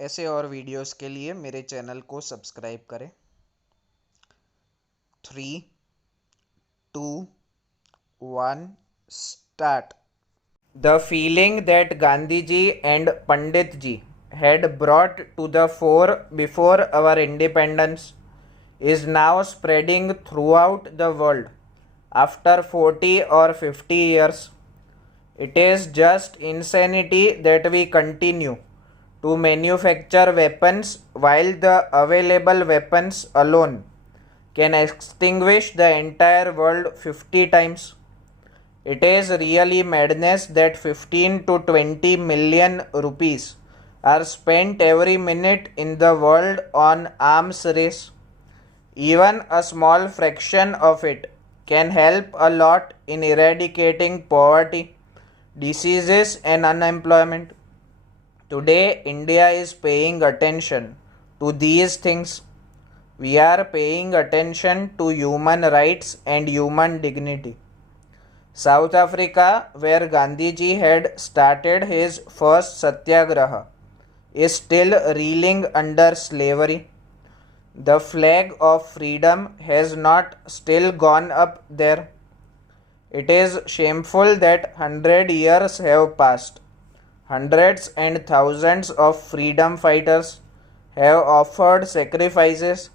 ऐसे और वीडियोस के लिए मेरे चैनल को सब्सक्राइब करें। 3, 2, 1, start. The feeling that Gandhiji and Panditji had brought to the fore before our independence is now spreading throughout the world after 40 or 50 years. It is just insanity that we continue to manufacture weapons while the available weapons alone can extinguish the entire world 50 times. It is really madness that 15 to 20 million rupees are spent every minute in the world on arms race. Even a small fraction of it can help a lot in eradicating poverty, diseases, and unemployment. Today, India is paying attention to these things. We are paying attention to human rights and human dignity. South Africa, where Gandhiji had started his first satyagraha, is still reeling under slavery. The flag of freedom has not still gone up there. It is shameful that 100 years have passed. Hundreds and thousands of freedom fighters have offered sacrifices,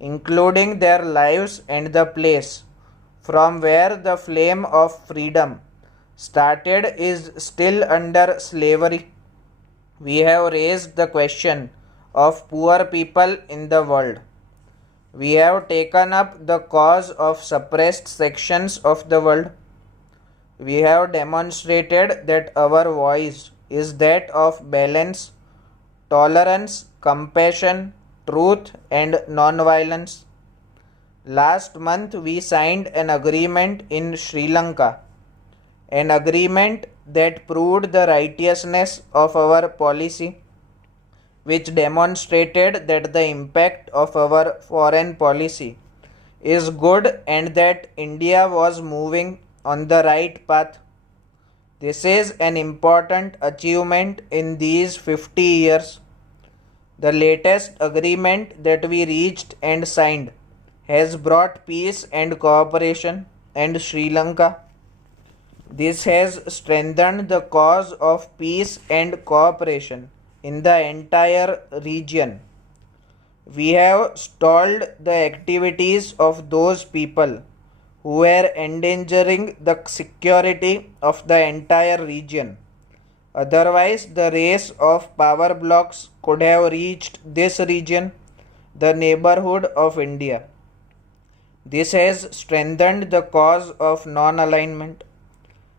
including their lives and the place from where the flame of freedom started is still under slavery. We have raised the question of poor people in the world. We have taken up the cause of suppressed sections of the world. We have demonstrated that our voice is that of balance, tolerance, compassion, truth, and non-violence. Last month we signed an agreement in Sri Lanka, an agreement that proved the righteousness of our policy, which demonstrated that the impact of our foreign policy is good and that India was moving on the right path. This is an important achievement in these 50 years. The latest agreement that we reached and signed has brought peace and cooperation in Sri Lanka. This has strengthened the cause of peace and cooperation in the entire region. We have stalled the activities of those people who were endangering the security of the entire region. Otherwise, the race of power blocks could have reached this region, the neighborhood of India. This has strengthened the cause of non-alignment.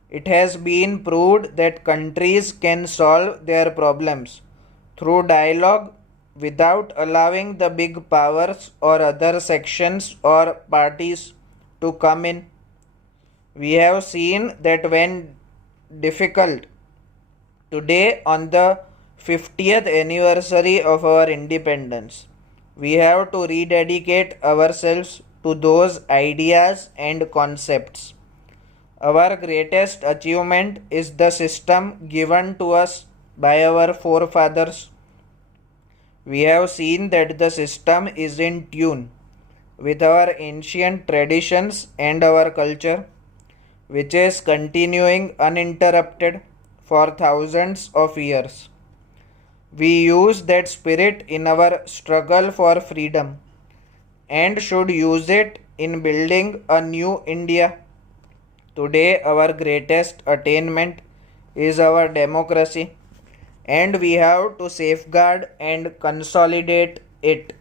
It has been proved that countries can solve their problems through dialogue without allowing the big powers or other sections or parties to come in. We have seen that when difficult, today on the 50th anniversary of our independence, we have to rededicate ourselves to those ideas and concepts. Our greatest achievement is the system given to us by our forefathers. We have seen that the system is in tune with our ancient traditions and our culture, which is continuing uninterrupted for thousands of years. We use that spirit in our struggle for freedom and should use it in building a new India. Today, our greatest attainment is our democracy, and we have to safeguard and consolidate it.